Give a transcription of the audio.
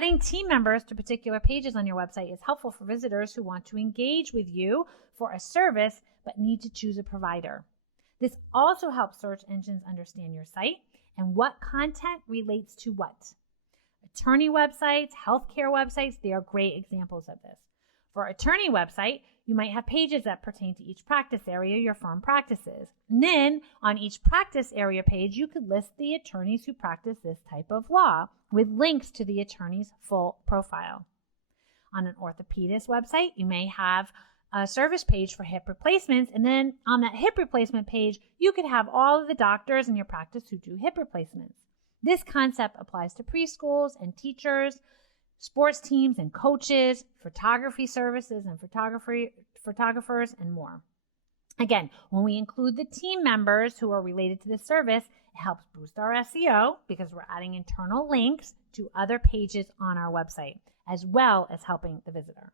Adding team members to particular pages on your website is helpful for visitors who want to engage with you for a service but need to choose a provider. This also helps search engines understand your site and what content relates to what. Attorney websites, healthcare websites, they are great examples of this. For attorney website, you might have pages that pertain to each practice area your firm practices. And then on each practice area page, you could list the attorneys who practice this type of law with links to the attorney's full profile. On an orthopedist website, you may have a service page for hip replacements, and then on that hip replacement page, you could have all of the doctors in your practice who do hip replacements. This concept applies to preschools and teachers, sports teams and coaches, photography services and photographers, and more. Again, when we include the team members who are related to the service, it helps boost our SEO because we're adding internal links to other pages on our website, as well as helping the visitor.